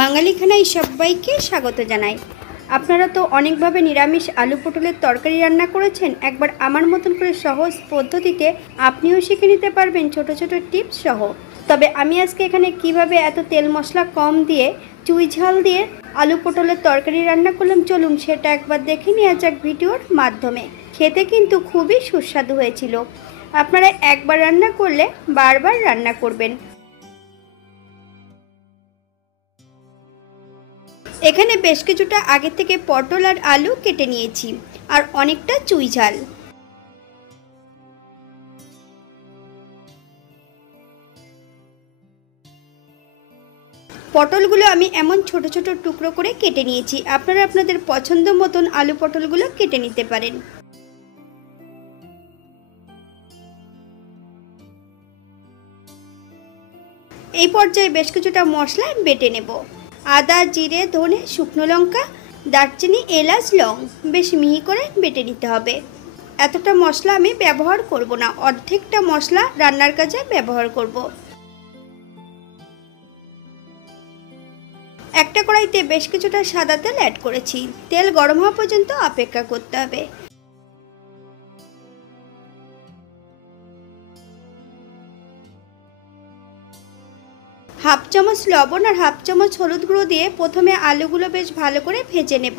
বাঙালি খানায় সবাইকে স্বাগত জানাই। আপনারা তো অনেকভাবে নিরামিষ আলু পটলের তরকারি রান্না করেছেন। একবার আমার মতন করে সহজ পদ্ধতিতে আপনিও শিখে নিতে পারবেন ছোট ছোট টিপস সহ। তবে আমি আজকে এখানে কিভাবে এত তেল মশলা কম দিয়ে চুই ঝাল দিয়ে আলু পটলের তরকারি রান্না করলাম, চলুন সেটা একবার দেখে নেওয়া যাক ভিডিওর মাধ্যমে। খেতে কিন্তু খুবই সুস্বাদু হয়েছিল। আপনারা একবার রান্না করলে বারবার রান্না করবেন। এখানে বেশ কিছুটা আগে থেকে পটল আর আলু কেটে নিয়েছি আর অনেকটা চুই ঝাল। পটলগুলো আমি এমন ছোট ছোট টুকরো করে কেটে নিয়েছি। আপনারা আপনাদের পছন্দ মতন আলু পটলগুলো কেটে নিতে পারেন। এই পর্যায়ে বেশ কিছুটা মশলা বেটে নেব। আদা, জিরে, ধনে, শুকনো লঙ্কা, দারচিনি, এলাচ, লং বেশ মিহি করে বেটে নিতে হবে। এতটা মশলা আমি ব্যবহার করব না, অর্ধেকটা মশলা রান্নার কাজে ব্যবহার করব। একটা কড়াইতে বেশ কিছুটা সাদা তেল অ্যাড করেছি। তেল গরম হওয়া পর্যন্ত অপেক্ষা করতে হবে। হাফ চামচ লবণ আর হাফ চামচ হলুদ গুঁড়ো দিয়ে প্রথমে আলুগুলো বেশ ভালো করে ভেজে নেব।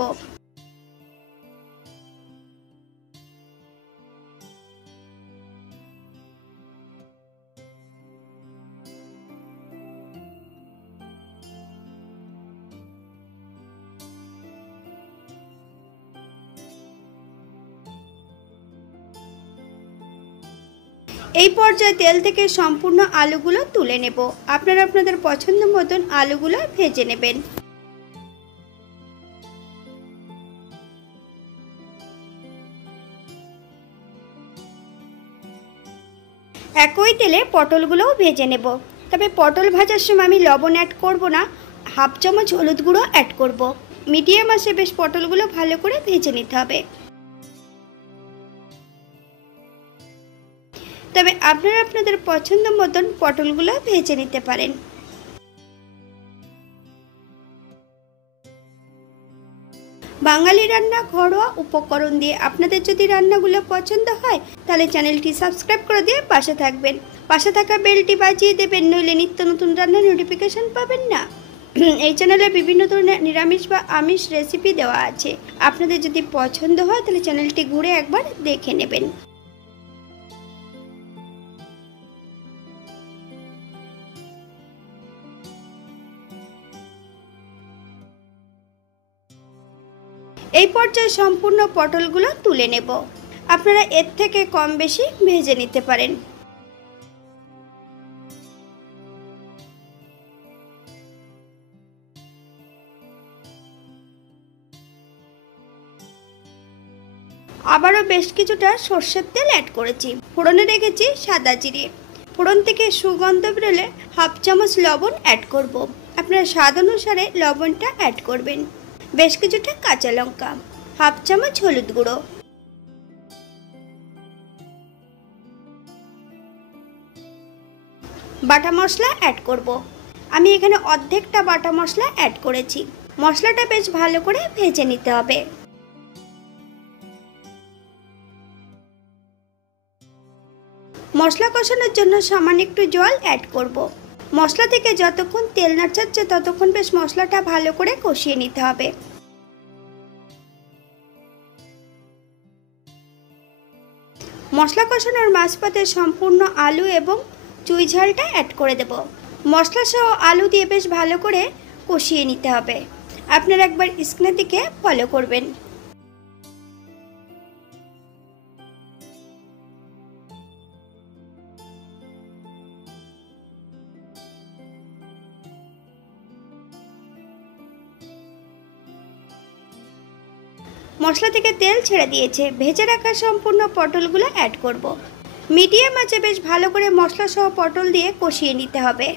এই পর্যায়ে তেল থেকে সম্পূর্ণ আলুগুলো তুলে নেব। আপনারা আপনাদের পছন্দ মতন আলুগুলো ভেজে নেবেন। একই তেলে পটলগুলোও ভেজে নেব। তবে পটল ভাজার সময় আমি লবণ অ্যাড করব না, হাফ চামচ হলুদ গুঁড়ো অ্যাড করব। মিডিয়াম আঁচে বেশ পটলগুলো ভালো করে ভেজে নিতে হবে। তবে আপনারা আপনাদের পছন্দ মতন পটলগুলো ভেজে নিতে পারেন। বাঙালি রান্না ঘরোয়া উপকরণ দিয়ে আপনাদের যদি রান্নাগুলো পছন্দ হয় তাহলে চ্যানেলটি সাবস্ক্রাইব করে দিয়ে পাশে থাকবেন। পাশে থাকা বেলটি বাজিয়ে দেবেন, নইলে নিত্য নতুন রান্নার নোটিফিকেশন পাবেন না। এই চ্যানেলে বিভিন্ন ধরনের নিরামিষ বা আমিষ রেসিপি দেওয়া আছে। আপনাদের যদি পছন্দ হয় তাহলে চ্যানেলটি ঘুরে একবার দেখে নেবেন। এই পর্যায়ে সম্পূর্ণ পটলগুলো তুলে নেব। আপনারা এর থেকে কম বেশি ভেজে নিতে পারেন। আবারও বেশ কিছুটা সর্ষের তেল অ্যাড করেছি। ফোড়নে রেখেছি সাদা জিরে। ফোড়ন থেকে সুগন্ধ বেরোলে হাফ চামচ লবণ অ্যাড করব। আপনারা স্বাদ অনুসারে লবণটা অ্যাড করবেন। বেশ কিছুটা কাঁচা লঙ্কা, হাফ চামচ হলুদ গুঁড়ো, বাটা মশলা অ্যাড করব। আমি এখানে অর্ধেকটা বাটা মশলা অ্যাড করেছি। মশলাটা বেশ ভালো করে ভেজে নিতে হবে। মশলা কষানোর জন্য সামান্য একটু জল অ্যাড করব। মশলা থেকে যতক্ষণ তেল না ছাড়ছে ততক্ষণ বেশ মশলাটা ভালো করে কষিয়ে নিতে হবে। মশলা কষানোর মাঝপথে সম্পূর্ণ আলু এবং চুই ঝালটা অ্যাড করে দেব। মশলা সহ আলু দিয়ে বেশ ভালো করে কষিয়ে নিতে হবে। আপনারা একবার স্ক্রিনের দিকে ফলো করবেন। মশলা থেকে তেল ছেড়ে দিয়েছে। ভেজে রাখা সম্পূর্ণ পটলগুলো অ্যাড করব। মিডিয়াম আঁচে বেশ ভালো করে মশলা সহ পটল দিয়ে কষিয়ে নিতে হবে।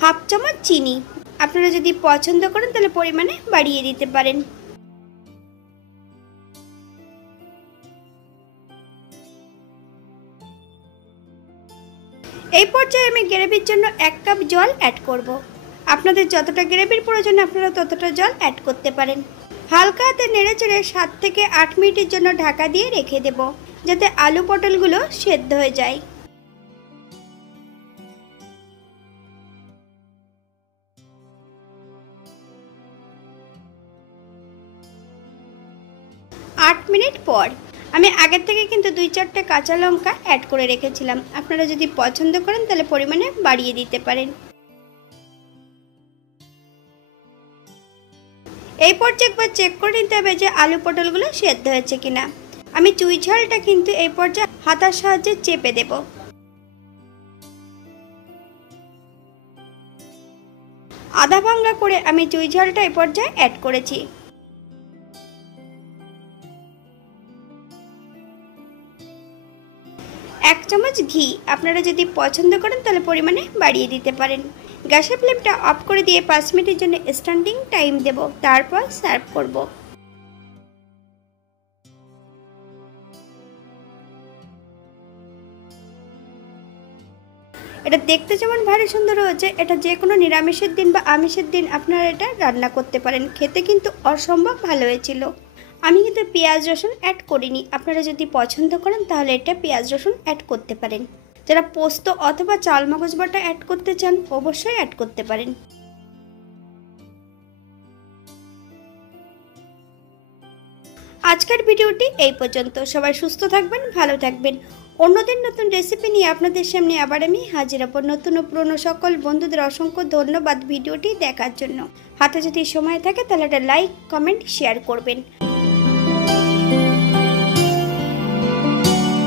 হাফ চামচ চিনি। আপনারা যদি পছন্দ করেন তাহলে পরিমাণে বাড়িয়ে দিতে পারেন। এই পর্যায়ে আমি গ্রেভির জন্য 1 কাপ জল অ্যাড করব। আপনাদের যতটা গ্রেভির প্রয়োজন আপনারা ততটা জল অ্যাড করতে পারেন। হালকা হাতে নেড়েচেড়ে 7 থেকে 8 মিনিটের জন্য ঢাকা দিয়ে রেখে দেব, যাতে আলু পটলগুলো সেদ্ধ হয়ে যায়। 8 মিনিট পর আমি আগের থেকে কিন্তু 2-4টে কাঁচা লঙ্কা অ্যাড করে রেখেছিলাম। আপনারা যদি পছন্দ করেন তাহলে পরিমাণে বাড়িয়ে দিতে পারেন। এই পর্যায়ে একবার চেক করে নিতে হবে যে আলু পটলগুলো সেদ্ধ হয়েছে কিনা। আমি চুই ঝালটা কিন্তু এই পর্যায়ে হাতার সাহায্যে চেপে দেব। আধা ভাঙা করে আমি চুই ঝালটা এই পর্যায়ে অ্যাড করেছি। এক চামচ ঘি। আপনারা যদি পছন্দ করেন তাহলে পরিমাণে বাড়িয়ে দিতে পারেন। গ্যাসের ফ্লেমটা অফ করে দিয়ে 5 মিনিটের জন্য স্ট্যান্ডিং টাইম দেব, তারপর সার্ভ করব। এটা দেখতে যেমন ভারী সুন্দর হয়েছে, এটা যে কোনো নিরামিষের দিন বা আমিষের দিন আপনারা এটা রান্না করতে পারেন। খেতে কিন্তু অসম্ভব ভালো হয়েছিল। আমি কিন্তু পেঁয়াজ রসুন অ্যাড করিনি। আপনারা যদি পছন্দ করেন তাহলে এটা পেঁয়াজ রসুন অ্যাড করতে পারেন। যারা পোস্ত অথবা চাল মগজ বাটা অ্যাড করতে চান অবশ্যই অ্যাড করতে পারেন। আজকের ভিডিওটি এই পর্যন্ত। সবাই সুস্থ থাকবেন, ভালো থাকবেন। অন্যদিন নতুন রেসিপি নিয়ে আপনাদের সামনে আবার আমি হাজির হব। নতুন ও পুরনো সকল বন্ধুদের অসংখ্য ধন্যবাদ ভিডিওটি দেখার জন্য। হাতে যদি সময় থাকে তাহলে একটা লাইক, কমেন্ট, শেয়ার করবেন।